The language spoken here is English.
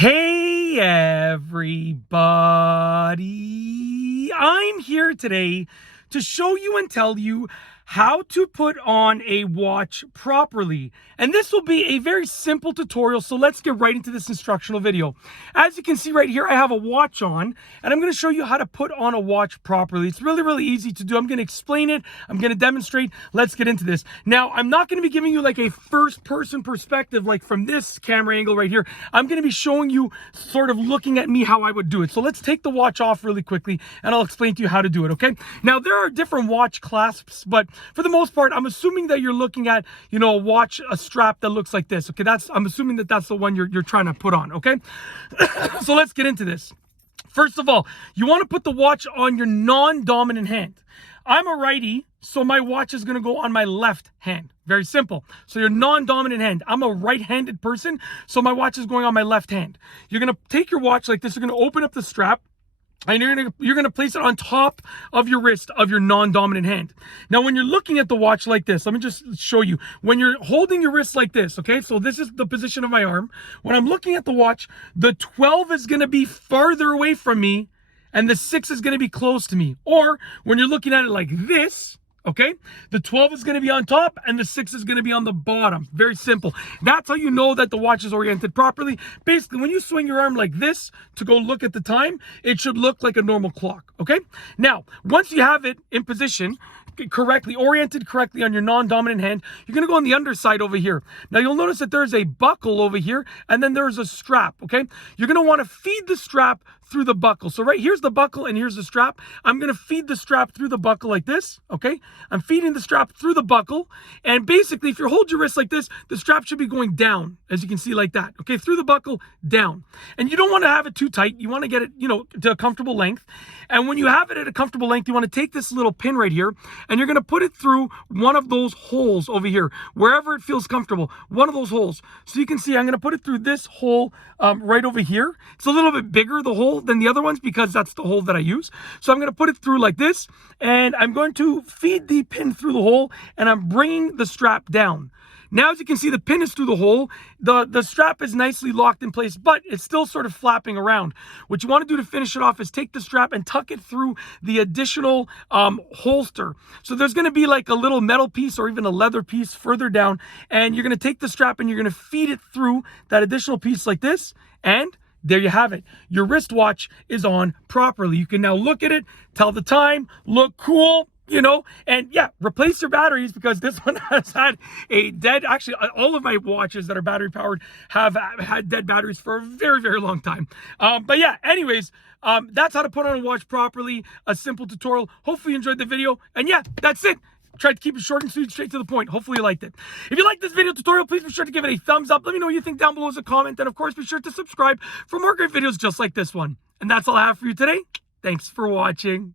Hey everybody, I'm here today to show you and tell you how to put on a watch properly. And this will be a very simple tutorial, so let's get right into this instructional video. As you can see right here, I have a watch on, and I'm going to show you how to put on a watch properly. It's really easy to do. I'm going to explain it. I'm going to demonstrate. Let's get into this. Now, I'm not going to be giving you like a first-person perspective like from this camera angle right here. I'm going to be showing you sort of looking at me how I would do it. So let's take the watch off really quickly, and I'll explain to you how to do it, okay? Now, there are different watch clasps, but for the most part, I'm assuming that you're looking at, a strap that looks like this. Okay, I'm assuming that that's the one you're trying to put on, okay? So let's get into this. First of all, you want to put the watch on your non-dominant hand. I'm a righty, so my watch is going to go on my left hand. Very simple. So your non-dominant hand. I'm a right-handed person, so my watch is going on my left hand. You're going to take your watch like this. You're going to open up the strap, and you're gonna place it on top of your wrist of your non-dominant hand. Now, when you're looking at the watch like this, let me just show you. When you're holding your wrist like this, okay, so this is the position of my arm. When I'm looking at the watch, the 12 is gonna be farther away from me, and the 6 is gonna be close to me. Or when you're looking at it like this, okay, the 12 is going to be on top and the 6 is going to be on the bottom. Very simple. That's how you know that the watch is oriented properly. Basically, when you swing your arm like this to go look at the time, it should look like a normal clock, okay? Now, once you have it in position, oriented correctly on your non-dominant hand, you're going to go on the underside over here. Now, you'll notice that there's a buckle over here, and then there's a strap, okay? You're going to want to feed the strap through the buckle. So right here's the buckle and here's the strap. I'm going to feed the strap through the buckle like this, okay? I'm feeding the strap through the buckle, and basically if you hold your wrist like this, the strap should be going down, as you can see, like that, okay? Through the buckle, down. And you don't want to have it too tight. You want to get it, to a comfortable length. And when you have it at a comfortable length, you want to take this little pin right here, and you're going to put it through one of those holes over here, wherever it feels comfortable, one of those holes. So you can see I'm going to put it through this hole right over here. It's a little bit bigger, the hole, than the other ones because that's the hole that I use. So I'm going to put it through like this, and I'm going to feed the pin through the hole, and I'm bringing the strap down. Now, as you can see, the pin is through the hole. The strap is nicely locked in place, but it's still sort of flapping around. What you want to do to finish it off is take the strap and tuck it through the additional holster. So there's going to be like a little metal piece or even a leather piece further down, and you're going to take the strap and you're going to feed it through that additional piece like this, and there you have it. Your wristwatch is on properly. You can now look at it, tell the time, look cool, and yeah, replace your batteries because this one has had a dead, actually, all of my watches that are battery powered have had dead batteries for a very long time. But yeah, anyways, that's how to put on a watch properly, a simple tutorial. Hopefully you enjoyed the video, and yeah, that's it. Tried to keep it short and sweet, straight to the point. Hopefully you liked it. If you liked this video tutorial, please be sure to give it a thumbs up. Let me know what you think down below as a comment. And of course, be sure to subscribe for more great videos just like this one. And that's all I have for you today. Thanks for watching.